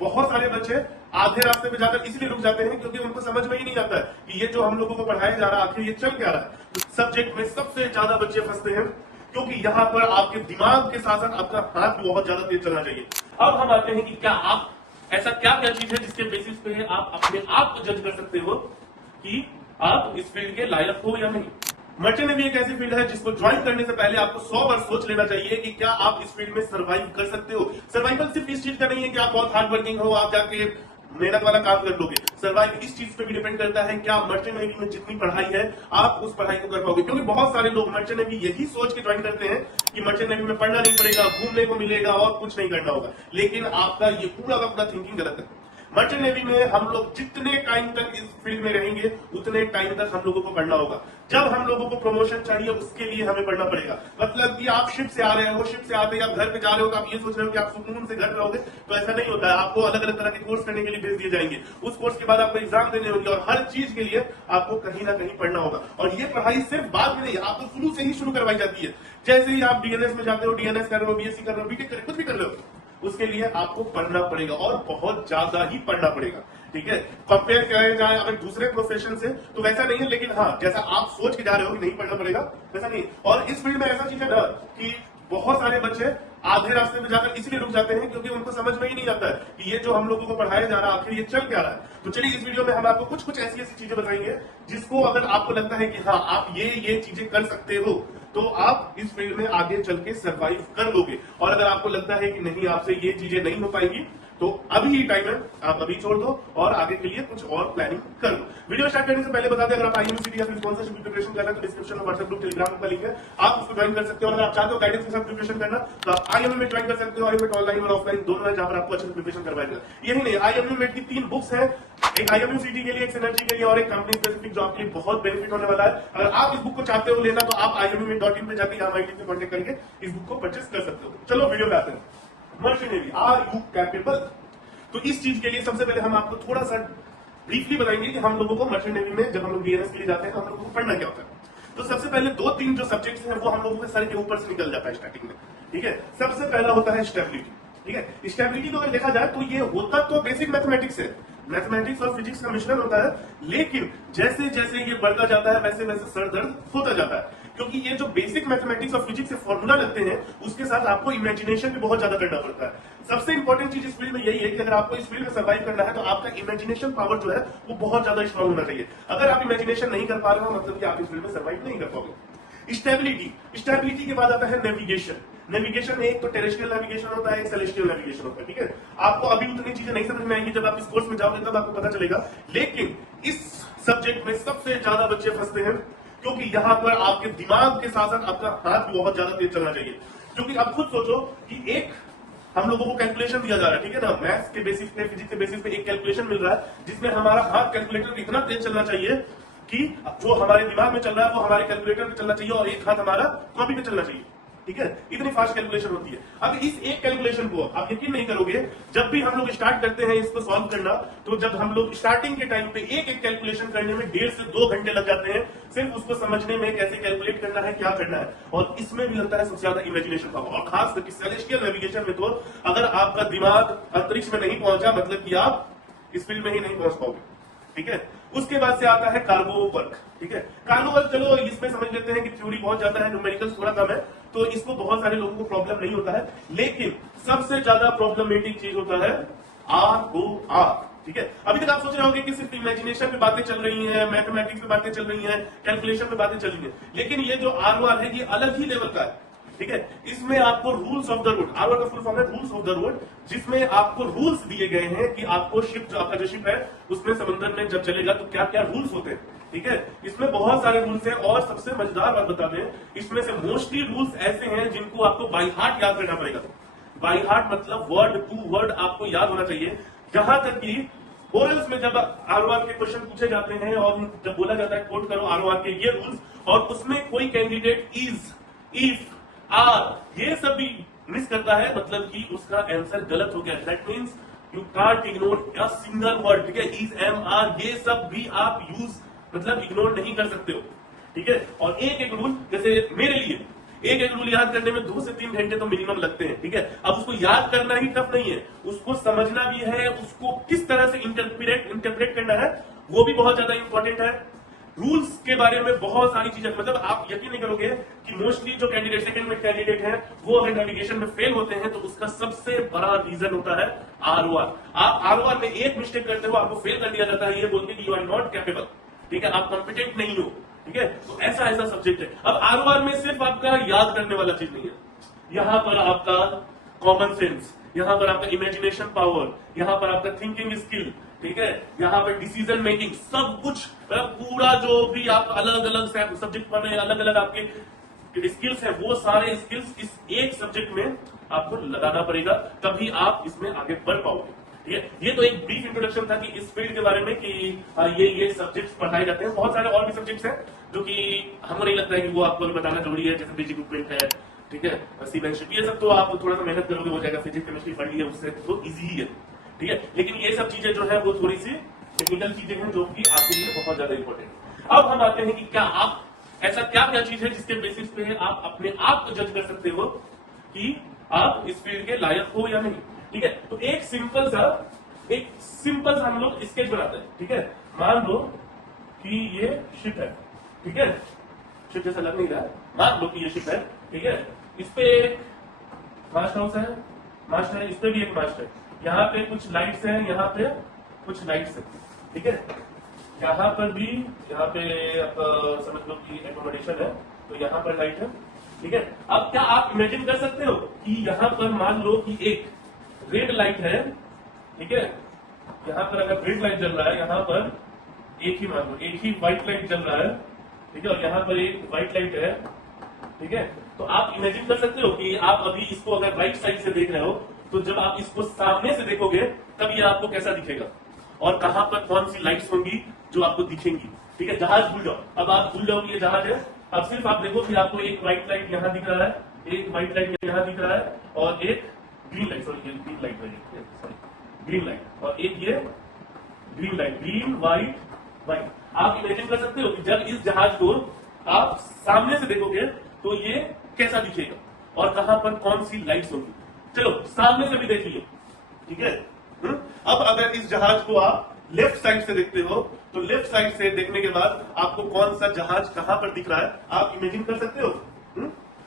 बहुत सारे बच्चे आधे रास्ते पे जाकर इसलिए रुक जाते हैं क्योंकि उनको समझ में ही नहीं आता है कि ये जो हम लोगों को पढ़ाया जा रहा है आखिर ये चल क्या रहा है। तो सब्जेक्ट में सबसे ज्यादा बच्चे फंसते हैं क्योंकि यहाँ पर आपके दिमाग के साथ साथ आपका हाथ भी बहुत ज्यादा तेज चलना चाहिए। अब हम आते हैं कि क्या आप ऐसा क्या क्या चीज है जिसके बेसिस पे आप अपने आप को जज कर सकते हो कि आप इस फील्ड के लायक हो या नहीं। मर्चेंट नेवी एक ऐसी फील्ड है जिसको ज्वाइन करने से पहले आपको 100 बार सोच लेना चाहिए कि क्या आप इस फील्ड में सर्वाइव कर सकते हो। सर्वाइवल सिर्फ इस चीज का नहीं है कि आप बहुत हार्ड वर्किंग हो, आप जाके मेहनत वाला काम कर लोगे। सर्वाइव इस चीज पे भी डिपेंड करता है क्या मर्चेंट नेवी में जितनी पढ़ाई है आप उस पढ़ाई को कर पाओगे। क्योंकि बहुत सारे लोग मर्चेंट नेवी यही सोच के ज्वाइन करते हैं कि मर्चेंट नेवी में पढ़ना नहीं पड़ेगा, घूमने को मिलेगा और कुछ नहीं करना होगा, लेकिन आपका ये पूरा का पूरा थिंकिंग गलत है। मर्चेंट नेवी में हम लोग जितने टाइम तक इस फील्ड में रहेंगे उतने टाइम तक हम लोगों को पढ़ना होगा। जब हम लोगों को प्रमोशन चाहिए उसके लिए हमें पढ़ना पड़ेगा। मतलब कि आप शिप से आ रहे हो, शिप से आते ही आप घर पे जा रहे हो तो आप ये सोच रहे हो कि आप सुकून से घर पे रहोगे, तो ऐसा नहीं होता है। आपको अलग अलग तरह के कोर्स करने के लिए भेज दिए जाएंगे, उस कोर्स के बाद आपको एग्जाम देने होंगे और हर चीज के लिए आपको कहीं ना कहीं पढ़ना होगा। और ये पढ़ाई सिर्फ बाद में नहीं, आपको शुरू से ही शुरू करवाई जाती है। जैसे ही आप डीएनएस में जाते हो, डीएनएस कर रहे हो, बीएससी कर रहे हो, बीटेक कर रहे हो, कुछ भी कर रहे हो, उसके लिए आपको पढ़ना पड़ेगा और बहुत ज्यादा ही पढ़ना पड़ेगा। ठीक है, कंपेयर किया जाए अगर दूसरे प्रोफेशन से तो वैसा नहीं है, लेकिन हाँ जैसा आप सोच के जा रहे हो कि नहीं पढ़ना पड़ेगा वैसा नहीं। और इस फील्ड में ऐसा चीज है ना कि बहुत सारे बच्चे आधे रास्ते में जाकर इसलिए रुक जाते हैं क्योंकि उनको समझ में ही नहीं आता है कि ये जो हम लोगों को पढ़ाया जा रहा है आखिर ये चल क्या रहा है। तो चलिए इस वीडियो में हम आपको कुछ कुछ ऐसी चीजें बताएंगे जिसको अगर आपको लगता है कि हाँ आप ये चीजें कर सकते हो तो आप इस फील्ड में आगे चल के सर्वाइव कर लोगे। और अगर आपको लगता है कि नहीं आपसे ये चीजें नहीं हो पाएगी तो अभी ही टाइम है, आप अभी छोड़ दो और आगे के लिए कुछ और प्लानिंग कर लो। वीडियो स्टार्ट करने से पहले बता दें अगर आप आईएमयूसीटी या फिर स्पॉन्सरशिप की प्रिपरेशन कर रहे हैं तो डिस्क्रिप्शन में व्हाट्सएप ग्रुप टेलीग्राम का लिंक है, आप उसको ज्वाइन कर सकते हो। अगर आप चाहते हो गाइडेंस के साथ प्रिपरेशन करना तो आप आईएमयू में ज्वाइन कर सकते हो। आईएमयू ऑनलाइन और ऑफलाइन दोनों है जहां पर आपको अच्छे से प्रिपरेशन करवाएगा। यही नहीं, आईएमयू मेट की 3 बुक्स है, एक आईएमयूसीटी के लिए, एक सिनर्जी के लिए और एक कंपनी स्पेसिफिक जो आपके लिए बहुत बेनिफिट होने वाला है। अगर आप इस बुक को चाहते हो लेना तो आप iMU.in पे जाकर हमारी टीम से कॉन्टेक्ट करके इस बुक को परचेस कर सकते हो। चलो वीडियो में आते हैं। Merchant navy, are you capable? तो इस चीज के लिए सबसे पहले हम आपको थोड़ा सा ब्रीफली बताएंगे कि हम लोगों को मर्चेंट नेवी में जब हम लोग डीएनएस के लिए जाते हैं हम लोगों को पढ़ना क्या होता है। तो सबसे पहले 2-3 जो सब्जेक्ट्स हैं वो हम लोगों के सर के ऊपर से निकल जाता है स्टार्टिंग में। ठीक है, सबसे पहला होता है स्टेबिलिटी। ठीक है, स्टेबिलिटी को अगर देखा जाए तो ये होता तो बेसिक मैथमेटिक्स है, मैथमेटिक्स और फिजिक्स का मिश्रण होता है, लेकिन जैसे जैसे ये बढ़ता जाता है वैसे वैसे सर दर्द होता जाता है। क्योंकि ये जो बेसिक मैथमेटिक्स और फिजिक्स से फॉर्मूला लगते हैं उसके साथ आपको इमेजिनेशन भी बहुत ज्यादा करना पड़ता है। सबसे इंपॉर्टेंट चीज इस फील्ड में यही है कि अगर आपको इस फील्ड में सर्वाइव करना है तो आपका इमेजिनेशन पावर जो है वो बहुत ज्यादा स्ट्रांग होना चाहिए। अगर आप इमेजिनेशन नहीं कर पा रहे हो मतलब कि आप इस फील्ड में सर्वाइव नहीं कर पाओगे। स्टेबिलिटी के बाद आता है नेविगेशन। नेविगेशन एक तो टेरेस्ट्रियल नेविगेशन होता है, एक सेलेस्टियल नेविगेशन होता है। ठीक है, आपको अभी उतनी चीजें नहीं समझ में आएंगी, जब आप इस कोर्स में जाओगे तब आपको पता चलेगा। लेकिन इस सब्जेक्ट में सबसे ज्यादा बच्चे फंसते हैं क्योंकि यहाँ पर आपके दिमाग के साथ साथ आपका हाथ भी बहुत ज्यादा तेज चलना चाहिए। क्योंकि आप खुद सोचो कि एक हम लोगों को कैलकुलेशन दिया जा रहा है, ठीक है ना, मैथ्स के बेसिस पे, फिजिक्स के बेसिस पे एक कैलकुलेशन मिल रहा है जिसमें हमारा हाथ कैलकुलेटर इतना तेज चलना चाहिए कि जो हमारे दिमाग में चल रहा है वो हमारे कैलकुलेटर पे चलना चाहिए और एक हाथ हमारा कॉपी पे चलना चाहिए। ठीक है, इतनी फास्ट कैलकुलेशन होती है। अब इस एक कैलकुलेशन को आप यकीन नहीं करोगे, जब भी हम लोग स्टार्ट करते हैं इसको सॉल्व करना तो जब हम लोग स्टार्टिंग के टाइम पे एक एक कैलकुलेशन करने में 1.5 से 2 घंटे लग जाते हैं सिर्फ उसको समझने में कैसे कैलकुलेट करना है, क्या करना है। और इसमें भी लगता है सबसे ज्यादा इमेजिनेशन पावर, और खास करके सेलेस्टियल नेविगेशन में तो अगर आपका दिमाग अंतरिक्ष में नहीं पहुंचा मतलब कि आप इस फील्ड में ही नहीं पहुंच पाओगे। ठीक है, उसके बाद से आता है कार्गो वर्क। ठीक है, कार्गो वर्क चलो इसमें समझ लेते हैं कि थ्योरी बहुत ज्यादा है, न्यूमेरिकल्स थोड़ा कम है, तो इसको बहुत सारे लोगों को प्रॉब्लम नहीं होता है। लेकिन सबसे ज्यादा प्रॉब्लमेटिक चीज होता है ROR। ठीक है, अभी तक आप सोच रहे होंगे कि सिर्फ इमेजिनेशन पे बातें चल रही हैं, मैथमेटिक्स पे बातें चल रही हैं, कैलकुलेशन पे बातें चल रही हैं, लेकिन ये जो ROR है ये अलग ही लेवल का है। ठीक है, इसमें आपको rules of the road, ROR का फुल फॉर्म है रूल्स ऑफ द रोड, जिसमें आपको रूल्स दिए गए हैं कि आपको शिप, जो आपका जो शिप है उसमें समुद्र में जब चलेगा तो क्या क्या रूल्स होते हैं। ठीक है, इसमें बहुत सारे रूल्स हैं और सबसे मजेदार बात बता दें, इसमें से मोस्टली रूल्स ऐसे हैं जिनको आपको बाय हार्ट याद करना पड़ेगा। बाय हार्ट मतलब वर्ड टू वर्ड आपको याद होना चाहिए। जहां तक कि ओरल्स में जब ROR के क्वेश्चन पूछे जाते हैं और जब बोला जाता है कोट करो ROR के ये रूल्स, और उसमें कोई कैंडिडेट इज, इफ, आर ये सब भी मिस करता है मतलब कि उसका आंसर गलत हो गया। That means you can't ignore a single word. ठीक है, इज, एम, आर ये सब भी आप यूज मतलब इग्नोर नहीं कर सकते हो। ठीक है, और एक एक रूल, जैसे मेरे लिए एक एक रूल याद करने में 2 से 3 घंटे तो मिनिमम लगते हैं, ठीक है। अब उसको याद करना ही टफ नहीं है, उसको समझना भी है, उसको किस तरह से इंटरप्रेट करना है वो भी बहुत ज्यादा इंपॉर्टेंट है। रूल्स के बारे में बहुत सारी चीजें, मतलब आप यकीन नहीं करोगे कि मोस्टली जो कैंडिडेट सेकंड में कैंडिडेट है वो अगर नेविगेशन में फेल होते हैं तो उसका सबसे बड़ा रीजन होता है आरओआर। आप आरओआर में एक मिस्टेक करते हो, आपको फेल कर दिया जाता है ये बोल के कि यू आर नॉट कैपेबल, ठीक है, आप कॉम्पिटेंट नहीं हो, ठीक है। तो ऐसा सब्जेक्ट है। अब आरओआर में सिर्फ आपका याद करने वाला चीज नहीं है, यहां पर आपका कॉमन सेंस, यहां पर आपका इमेजिनेशन पावर, यहां पर आपका थिंकिंग स्किल, ठीक है, यहां पर डिसीजन मेकिंग, सब कुछ पूरा जो भी आप अलग अलग सब्जेक्ट पढ़ रहे हैं, अलग अलग आपके स्किल्स हैं, वो सारे स्किल्स इस एक सब्जेक्ट में आपको लगाना पड़ेगा, तभी आप इसमें आगे बढ़ पाओगे, ठीक है। ये तो एक ब्रीफ इंट्रोडक्शन था कि इस फील्ड के बारे में कि ये सब्जेक्ट्स पढ़ाए जाते हैं। बहुत सारे और भी सब्जेक्ट्स हैं जो कि हमको नहीं लगता है कि वो आपको बताना जरूरी है, जैसे बेसिक इक्विपमेंट है, ठीक है, सीमेंशिप, ये सब तो आप थोड़ा सा मेहनत करोगे हो जाएगा, फिजिक्स केमिस्ट्री पढ़ लिया उससे तो इजी ही है, ठीक है। लेकिन ये सब चीजें जो है वो थोड़ी सी टेक्निकल चीजें हैं जो कि आपके लिए बहुत ज्यादा इंपॉर्टेंट है। अब हम आते हैं कि क्या आप ऐसा क्या क्या चीज है जिसके बेसिस पे आप अपने आप को जज कर सकते हो कि आप इस फील्ड के लायक हो या नहीं, ठीक है। तो एक सिंपल सा हम लोग स्केच बनाते हैं, ठीक है। मान लो कि ये शिप है, ठीक है, शिप जैसा लग नहीं रहा है, मान लो कि ये शिप है, ठीक है। इस पे एक मास्ट हाउस है, मास्ट है, इस पे भी एक मास्ट है, यहाँ पे कुछ लाइट्स हैं, यहाँ पे कुछ लाइट्स है, ठीक है। यहाँ पर भी, यहाँ पे आप समझ लो कि एकोमोडेशन है, तो यहाँ पर लाइट है, ठीक है। अब क्या आप इमेजिन कर सकते हो कि यहाँ पर मान लो कि एक रेड लाइट है, ठीक है, यहाँ पर अगर रेड लाइट जल रहा है, यहाँ पर एक ही मान लो एक ही व्हाइट लाइट जल रहा है, ठीक है, और यहाँ पर एक व्हाइट लाइट है, ठीक है। तो आप इमेजिन कर सकते हो कि आप अभी इसको अगर राइट साइड से देख रहे हो तो जब आप इसको सामने से देखोगे तब ये आपको कैसा दिखेगा और कहां पर कौन सी लाइट्स होंगी जो आपको दिखेंगी, ठीक है। जहाज भूल जाओ, अब आप भूल जाओ कि ये जहाज है, अब सिर्फ आप देखो कि आपको एक व्हाइट लाइट यहाँ दिख रहा है, एक व्हाइट लाइट यहाँ दिख रहा है और एक green light, sorry green light, green light, और एक ये green light, green white white. आप इमेजिन कर सकते हो कि जब इस जहाज को आप सामने से देखोगे तो ये कैसा दिखेगा और कहां पर कौन सी लाइट्स होंगी। चलो सामने से भी देखिए, ठीक है। अब अगर इस जहाज को आप लेफ्ट साइड से देखते हो तो लेफ्ट साइड से देखने के बाद आपको कौन सा जहाज कहां पर दिख रहा है आप इमेजिन कर सकते हो।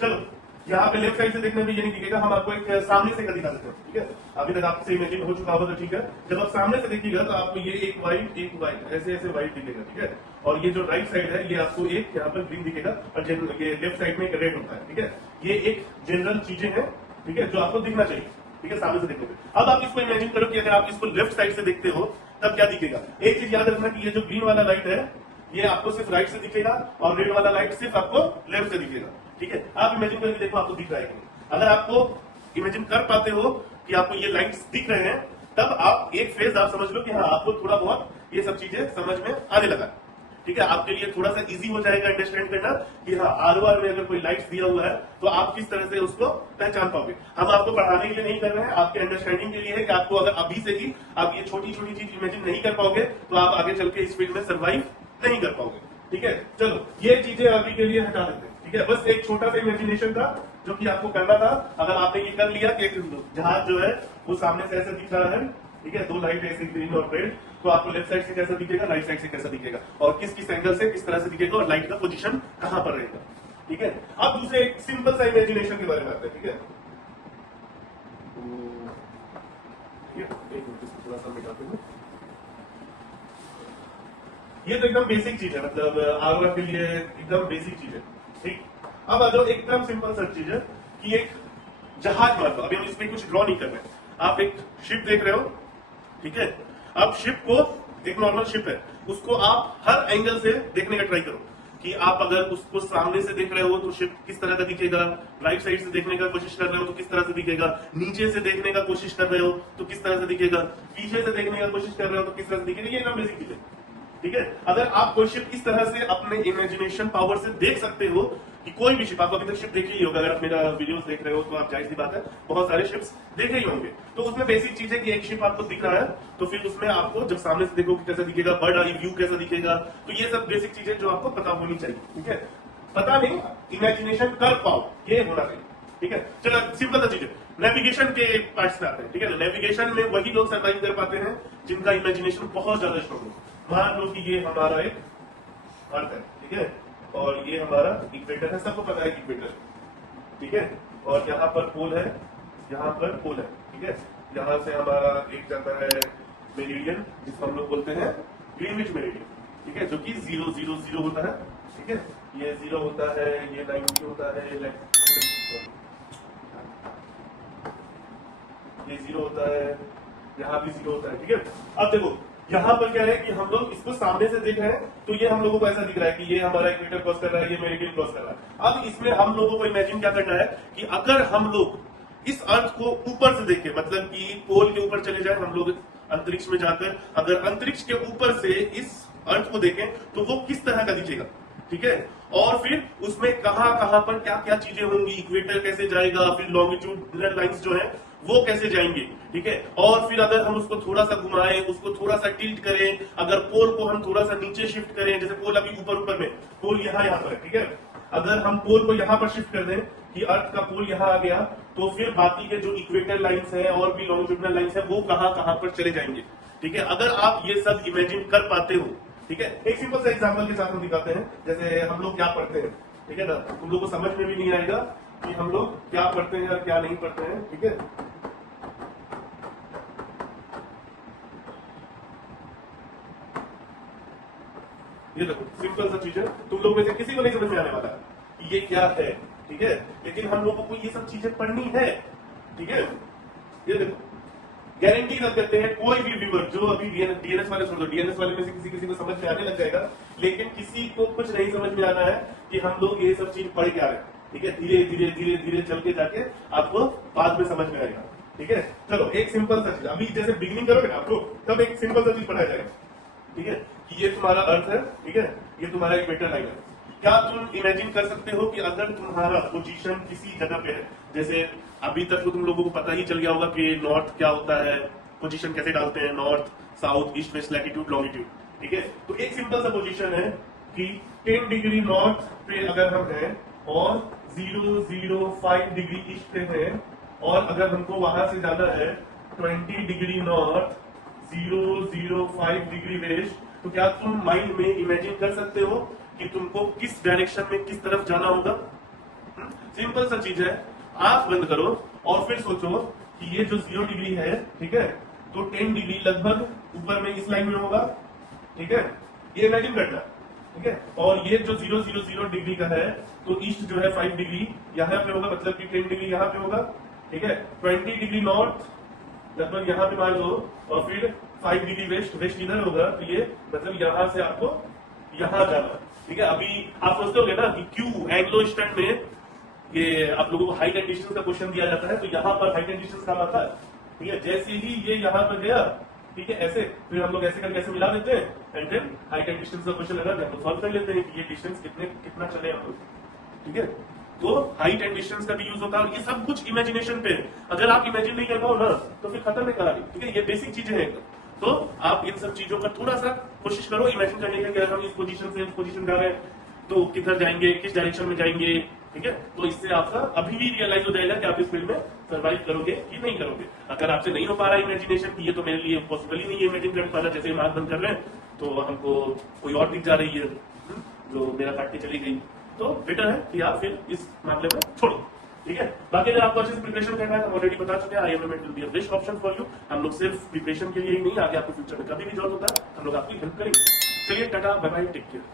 चलो यहाँ पे लेफ्ट साइड से देखने में ये नहीं दिखेगा, हम आपको एक सामने से दिखा देते हैं, ठीक है। अभी तक आपसे इमेजिन हो चुका होगा तो ठीक है। जब आप सामने से देखिएगा तो आपको ये एक व्हाइट ऐसे ऐसे व्हाइट दिखेगा, ठीक है। और ये जो राइट साइड है ये आपको एक यहाँ पर ग्रीन दिखेगा और ये लेफ्ट साइड में एक रेड होता है, ठीक है। ये एक जनरल चीजें हैं, ठीक है, जो आपको दिखना चाहिए, ठीक है, सामने से देखोगे। अब आप इसको इमेजिन करो कि अगर आप इसको लेफ्ट साइड से देखते हो तब क्या दिखेगा। एक चीज याद रखना कि ये जो ग्रीन वाला लाइट है ये आपको सिर्फ राइट से दिखेगा और रेड वाला लाइट सिर्फ आपको लेफ्ट से दिखेगा, ठीक है। आप इमेजिन करके देखो आपको दिख रहा है कि नहीं। अगर आपको इमेजिन कर पाते हो कि आपको ये लाइट्स दिख रहे हैं तब आप एक फेज आप समझ लो कि हाँ आपको थोड़ा बहुत ये सब चीजें समझ में आने लगा, ठीक है। आपके लिए थोड़ा सा इजी हो जाएगा अंडरस्टैंड करना कि हाँ आरओआर में अगर कोई लाइट्स दिया हुआ है तो आप किस तरह से उसको पहचान पाओगे। हम आपको पढ़ाने के लिए नहीं कर रहे हैं, आपके अंडरस्टैंडिंग के लिए है कि आपको अगर अभी से ही आप ये छोटी छोटी चीज इमेजिन नहीं कर पाओगे तो आप आगे चल के इस फील्ड में सर्वाइव नहीं कर पाओगे, ठीक है। चलो ये चीजें अभी के लिए हटा देते हैं, ठीक है। बस एक छोटा सा इमेजिनेशन था जो कि आपको करना था। अगर आपने ये कर लिया कि जहाज जो है वो सामने से ऐसे दिख रहा है, ठीक है, दो लाइट ऐसे ग्रीन और रेड, तो आपको लेफ्ट साइड से कैसा दिखेगा, राइट साइड से कैसा दिखेगा और किस किस एंगल से किस तरह से दिखेगा और लाइट का पोजीशन कहां पर रहेगा, ठीक है। अब दूसरे एक सिंपल सा इमेजिनेशन के बारे में आते हैं, ठीक है। एक मिनट इसको थोड़ा सा मिटाते हैं। ये तो एकदम बेसिक चीज है, मतलब आरओआर के लिए एकदम बेसिक चीज है, ठीक। अब आ जाओ एकदम सिंपल सा चीज है कि एक जहाज मान लो, अभी हम इसमें कुछ ड्रॉ नहीं कर रहे, आप एक शिप देख रहे हो, ठीक है। अब शिप को एक नॉर्मल शिप है उसको आप हर एंगल से देखने का ट्राई करो कि आप अगर उसको सामने से देख रहे हो तो शिप किस तरह का दिखेगा, राइट साइड से देखने का कोशिश कर रहे हो तो किस तरह से दिखेगा, नीचे से देखने का कोशिश कर रहे हो तो किस तरह से दिखेगा, पीछे से देखने का कोशिश कर रहे हो तो किस तरह से दिखेगा। ये एकदम बेसिक चीज है, ठीक है। अगर आप कोई शिप इस तरह से अपने इमेजिनेशन पावर से देख सकते हो कि कोई भी शिप, आप अभी तक शिप देखी ही होगा, अगर आप मेरा वीडियोस देख रहे हो तो आप जाहिर सी बात है बहुत सारे शिप्स देखे ही होंगे। तो उसमें बेसिक चीज है कि एक शिप आपको दिख रहा है तो फिर उसमें आपको जब सामने से देखोगे कैसा दिखेगा, बर्ड आई व्यू कैसा दिखेगा, तो ये सब बेसिक चीजें जो आपको पता होनी चाहिए, ठीक है। पता नहीं, इमेजिनेशन कर पाओ, ये होना चाहिए। ठीक है, चलो सिंपल सा चीज है। नेविगेशन के पार्ट्स पे आते हैं। ठीक है, नेविगेशन में वही लोग सर्वाइव कर पाते हैं जिनका इमेजिनेशन बहुत ज्यादा स्ट्रॉन्ग हो। मान लो कि ये हमारा एक अर्थ है, ठीक है, और ये हमारा इक्वेटर है, सबको पता है इक्वेटर, ठीक है, और यहाँ पर पोल है, यहाँ पर पोल है, ठीक है, यहाँ से हमारा एक जाता है मेरिडियन, जिसको हम लोग बोलते हैं ग्रीनविच मेरिडियन, ठीक है, जो कि 0 होता है, ठीक है, ये 0 होता है, ये 90 होता है, ये 0 होता है, यहाँ भी 0 होता है, ठीक है। अब देखो यहाँ पर क्या है कि हम लोग इसको सामने से देख रहे हैं, तो ये हम लोगों को ऐसा दिख रहा है कि ये हमारा इक्वेटर क्रॉस कर रहा है, ये मेरिडियन क्रॉस कर रहा है। अब इसमें हम लोगों को इमेजिन क्या करना है कि अगर हम लोग इस अर्थ को ऊपर से देखें, मतलब कि पोल के ऊपर चले जाए हम लोग अंतरिक्ष में जाकर, अगर अंतरिक्ष के ऊपर से इस अर्थ को देखें तो वो किस तरह का दिखेगा, ठीक है, और फिर उसमें कहां पर क्या क्या चीजें होंगी, इक्वेटर कैसे जाएगा, फिर लॉन्गिट्यूडनल लाइंस जो है वो कैसे जाएंगे, ठीक है, और फिर अगर हम उसको थोड़ा सा घुमाएं, उसको थोड़ा सा टिल्ट करें, अगर पोल को हम थोड़ा सा नीचे शिफ्ट करें, जैसे पोल अभी ऊपर में, पोल यहाँ पर है, ठीक है, अगर हम पोल को यहाँ पर शिफ्ट कर दें कि अर्थ का पोल यहाँ आ गया, तो फिर बाकी के जो इक्वेटर लाइंस है और भी लॉन्गिट्यूडनल लाइंस है वो कहां पर चले जाएंगे, ठीक है। अगर आप ये सब इमेजिन कर पाते हो, ठीक है, एक सिंपल सा एग्जांपल के साथ हम दिखाते हैं, जैसे हम लोग क्या पढ़ते हैं, ठीक है ना, तुम लोग को समझ में भी नहीं आएगा कि हम लोग क्या पढ़ते हैं और क्या नहीं पढ़ते हैं, ठीक है। ये देखो सिंपल सा चीज है, तुम लोग में से किसी को नहीं समझ में आने वाला कि ये क्या है, ठीक है, लेकिन हम लोगों को ये सब चीजें पढ़नी है, ठीक है। ये देखो गारंटी कर देते हैं, कोई भी व्यूअर जो अभी डीएनएस वाले छोड़ दो, डीएनएस वाले में से किसी को समझ में आने लग जाएगा, लेकिन किसी को कुछ नहीं समझ में आना है कि हम लोग ये सब चीज पढ़ के आ रहे हैं, ठीक है, धीरे चल के जाके आपको बाद में समझ में आएगा, ठीक है। चलो एक सिंपल सा चीज, अभी जैसे बिगिनिंग करोगे ना आपको, तब एक सिंपल सा चीज पढ़ाया जाएगा, ठीक है, कि ये तुम्हारा अर्थ है, ठीक है, ये तुम्हारा इक्वेटर लाइन है। क्या तुम इमेजिन कर सकते हो कि अगर तुम्हारा पोजीशन किसी जगह पे है, जैसे अभी तक तो तुम लोगों को पता ही चल गया होगा कि नॉर्थ क्या होता है, पोजीशन कैसे डालते हैं, north south east west latitude longitude, ठीक है, तो एक सिंपल सा पोजीशन है कि 10 डिग्री नॉर्थ पे अगर हम हैं और 005 डिग्री ईस्ट पे है, और अगर हमको वहां से जाना है 20 डिग्री नॉर्थ 005 डिग्री वेस्ट, तो क्या तुम माइंड में इमेजिन कर सकते हो कि तुमको किस डायरेक्शन में किस तरफ जाना होगा। सिंपल सा चीज है, आंख बंद करो और फिर सोचो कि ये जो 0 डिग्री है, ठीक है, तो 10 डिग्री लगभग ऊपर में इस लाइन में होगा, ठीक है, ये इमेजिन करना, ठीक है, और ये जो 000 डिग्री का है, तो ईस्ट जो है 5 डिग्री यहाँ पे होगा, मतलब कि 10 डिग्री यहाँ पे होगा, ठीक है, 20 डिग्री नॉर्थ लगभग यहाँ पे मान लो, और फिर 5 डिग्री वेस्ट इधर होगा, तो ये मतलब यहाँ से आपको यहाँ जाना, ठीक है। अभी आप सोचते होंगे ना कि क्यों एंग्लो ईस्टर्न में ये आप लोगों को हाइट एंड डिस्टेंस का क्वेश्चन दिया जाता है, तो यहाँ पर हाइट एंड डिस्टेंस का आता है, ठीक है, जैसे ही ये यहाँ पर गया, ठीक है, ऐसे फिर हम लोग ऐसे करके ऐसे मिला देते हैं, and then height and distance का क्वेश्चन लगा हम सॉल्व कर लेते हैं कि ये डिस्टेंस कितना चले हम लोग, ठीक है। तो हाइट एंड डिस्टेंस का भी यूज होता है, और ये सब कुछ इमेजिनेशन पे है। अगर आप इमेजिन नहीं कर पाओ ना तो फिर खत्म है कहानी, ठीक है, ये बेसिक चीजें हैं। तो आप इन सब चीजों का थोड़ा सा कोशिश करो इमेजिन करने का, कि हम इस पोजीशन से इस पोजीशन जा रहे हैं तो किधर जाएंगे, किस डायरेक्शन में जाएंगे, ठीक है, तो इससे आपका अभी भी रियलाइज हो जाएगा कि आप इस फील्ड में सर्वाइव करोगे कि नहीं करोगे। अगर आपसे नहीं हो पा रहा है इमेजिनेशन की ये तो मेरे लिए पॉसिबल ही नहीं है इमेजिन कर पाना, जैसे हम आंख बंद कर रहे हैं तो हमको कोई और दिख जा रही है जो मेरा काट के चली गई, तो बेटर है कि आप फिर इस मामले में छोड़ो, ठीक है। बाकी अगर आपको अच्छे से प्रिपरेशन करना है, हम ऑलरेडी बता चुके हैं, IIMM will be a best option for you. हम लोग सिर्फ प्रिपरेशन के लिए ही नहीं, आगे आपको फ्यूचर में कभी भी जरूरत होता है हम लोग आपकी हेल्प करेंगे। चलिए tata bye bye, take care.